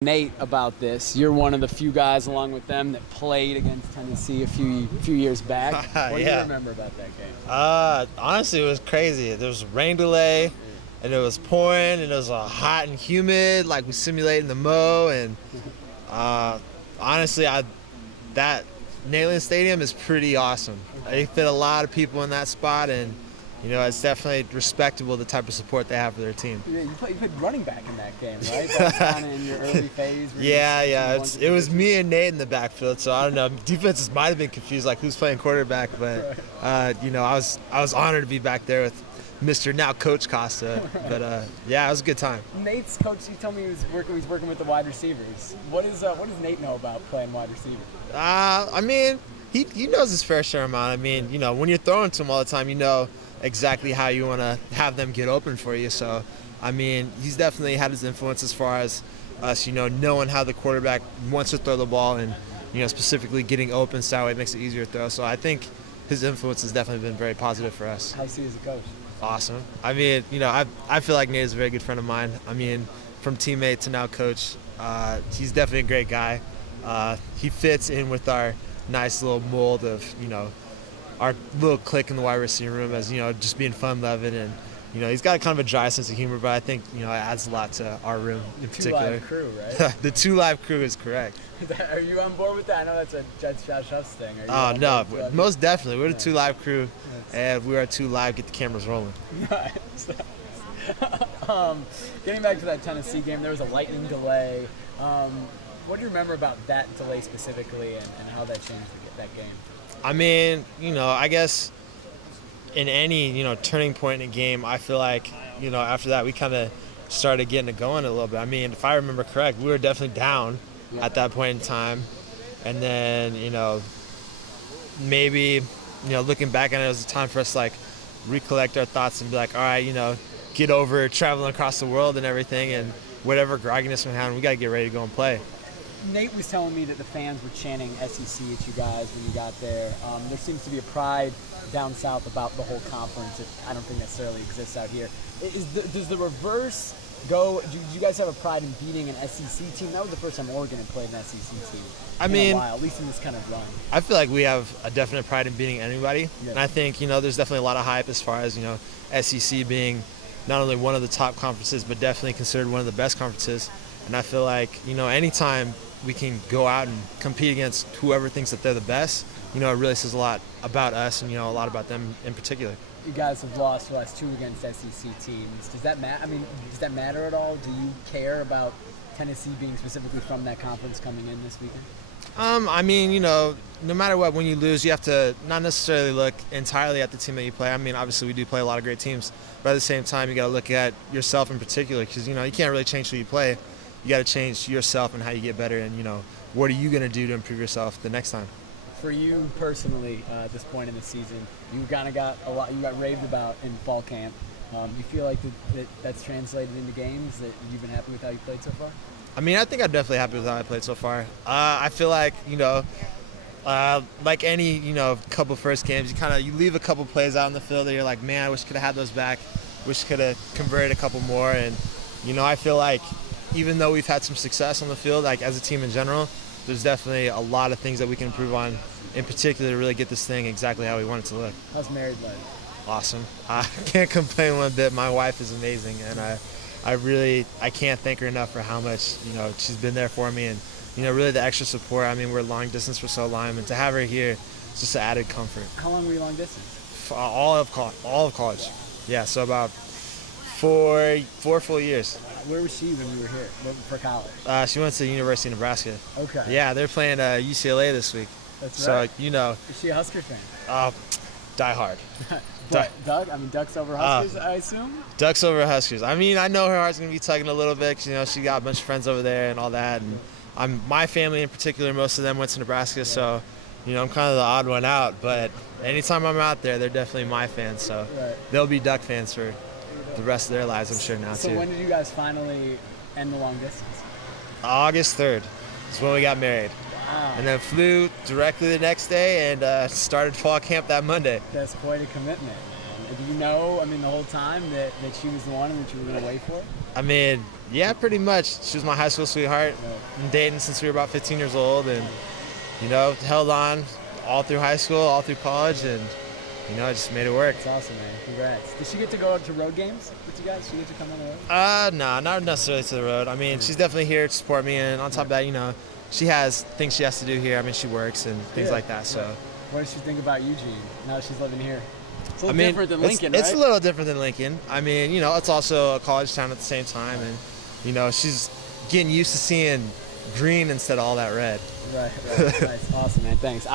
Nate about this. You're one of the few guys along with them that played against Tennessee a few years back. What do you remember about that game? Honestly, it was crazy. There was rain delay, and it was pouring, and it was hot and humid, like we simulating the Mo. And honestly, that Neyland Stadium is pretty awesome. They fit a lot of people in that spot, and you know, it's definitely respectable the type of support they have for their team. Yeah, you played running back in that game, right? That was kind of in your early phase. Yeah. It was me and Nate in the backfield, so I don't know. Defenses might have been confused, like who's playing quarterback, but you know, I was honored to be back there with Mr. now Coach Costa. But yeah, it was a good time. Nate's coach, he told me he was working with the wide receivers. What does Nate know about playing wide receiver? I mean, he knows his fair share amount. I mean, you know, when you're throwing to him all the time, you know exactly how you want to have them get open for you. So, I mean, he's definitely had his influence as far as us, you know, knowing how the quarterback wants to throw the ball and, you know, specifically getting open so that way it makes it easier to throw. So I think his influence has definitely been very positive for us. How do you see as a coach? Awesome. I mean, you know, I feel like Nate is a very good friend of mine. I mean, from teammate to now coach, he's definitely a great guy. He fits in with our nice little mold of, you know, our little clique in the wide receiver room as, you know, just being fun-loving, and, you know, he's got kind of a dry sense of humor, but I think, you know, it adds a lot to our room in particular. The 2 Live crew, right? The 2 Live crew is correct. Are you on board with that? I know that's a Josh Huff's thing. Oh, no, most definitely. We're the 2 Live crew, and we are 2 Live, get the cameras rolling. Nice. Getting back to that Tennessee game, there was a lightning delay. What do you remember about that delay specifically and how that changed that game? I mean, you know, I guess in any, you know, turning point in a game, I feel like, you know, after that we kind of started getting it going a little bit. I mean, if I remember correct, we were definitely down at that point in time. And then, you know, maybe, you know, looking back on it, it was a time for us to, like, recollect our thoughts and be like, all right, you know, get over traveling across the world and everything, and whatever grogginess we had, we got to get ready to go and play. Nate was telling me that the fans were chanting SEC at you guys when you got there. There seems to be a pride down south about the whole conference that I don't think necessarily exists out here. Does the reverse go? Do you guys have a pride in beating an SEC team? That was the first time Oregon had played an SEC team in a while, at least in this kind of run. I feel like we have a definite pride in beating anybody. Yeah. And I think, you know, there's definitely a lot of hype as far as, you know, SEC being not only one of the top conferences, but definitely considered one of the best conferences. And I feel like, you know, anytime we can go out and compete against whoever thinks that they're the best, you know, it really says a lot about us and, you know, a lot about them in particular. You guys have lost the last 2 against SEC teams. Does that matter? I mean, does that matter at all? Do you care about Tennessee being specifically from that conference coming in this weekend? I mean, you know, no matter what, when you lose, you have to not necessarily look entirely at the team that you play. I mean, obviously we do play a lot of great teams, but at the same time, you got to look at yourself in particular, because, you know, you can't really change who you play. You got to change yourself and how you get better, and, you know, what are you going to do to improve yourself the next time? For you personally, at this point in the season, you kind of got a lot. You got raved about in fall camp. You feel like that's translated into games, that you've been happy with how you played so far? I mean, I think I'm definitely happy with how I played so far. I feel like, you know, like any, you know, couple first games, you leave a couple plays out in the field that you're like, man, I wish I could have had those back. Wish I could have converted a couple more. And, you know, I feel like even though we've had some success on the field, like as a team in general, there's definitely a lot of things that we can improve on, in particular to really get this thing exactly how we want it to look. How's married life? Awesome. I can't complain one bit. My wife is amazing, and I can't thank her enough for how much, you know, she's been there for me, and, you know, really the extra support. I mean, we're long distance for so long, and to have her here is just an added comfort. How long were you long distance? All of college. Yeah, so about four full years. Where was she when you were here for college? She went to the University of Nebraska. Okay. Yeah, they're playing UCLA this week. That's right. So, you know. Is she a Husker fan? Die hard. Doug? I mean, Ducks over Huskers, I assume? Ducks over Huskers. I mean, I know her heart's going to be tugging a little bit because, you know, she got a bunch of friends over there and all that. And my family in particular, most of them went to Nebraska, so, you know, I'm kind of the odd one out. But anytime I'm out there, they're definitely my fans. So they'll be Duck fans for the rest of their lives, I'm sure now, too. So when did you guys finally end the long distance? August 3rd is when we got married. Wow. And then flew directly the next day and started fall camp that Monday. That's quite a commitment. Did you know, I mean, the whole time that she was the one and that you were going to wait for? I mean, Yeah, pretty much. She was my high school sweetheart. Right. Been dating since we were about 15 years old, and held on all through high school, all through college, and just made it work. That's awesome, man. Congrats. Did she get to go out to road games with you guys? Did she get to come on the road? No, not necessarily to the road. I mean, she's definitely here to support me, and on top of that, she has things she has to do here. I mean, she works and things like that. So, what does she think about Eugene now that she's living here? It's a little different than Lincoln, it's right? a little different than Lincoln. I mean, it's also a college town at the same time, and she's getting used to seeing green instead of all that red. Right. Nice. Awesome, man. Thanks.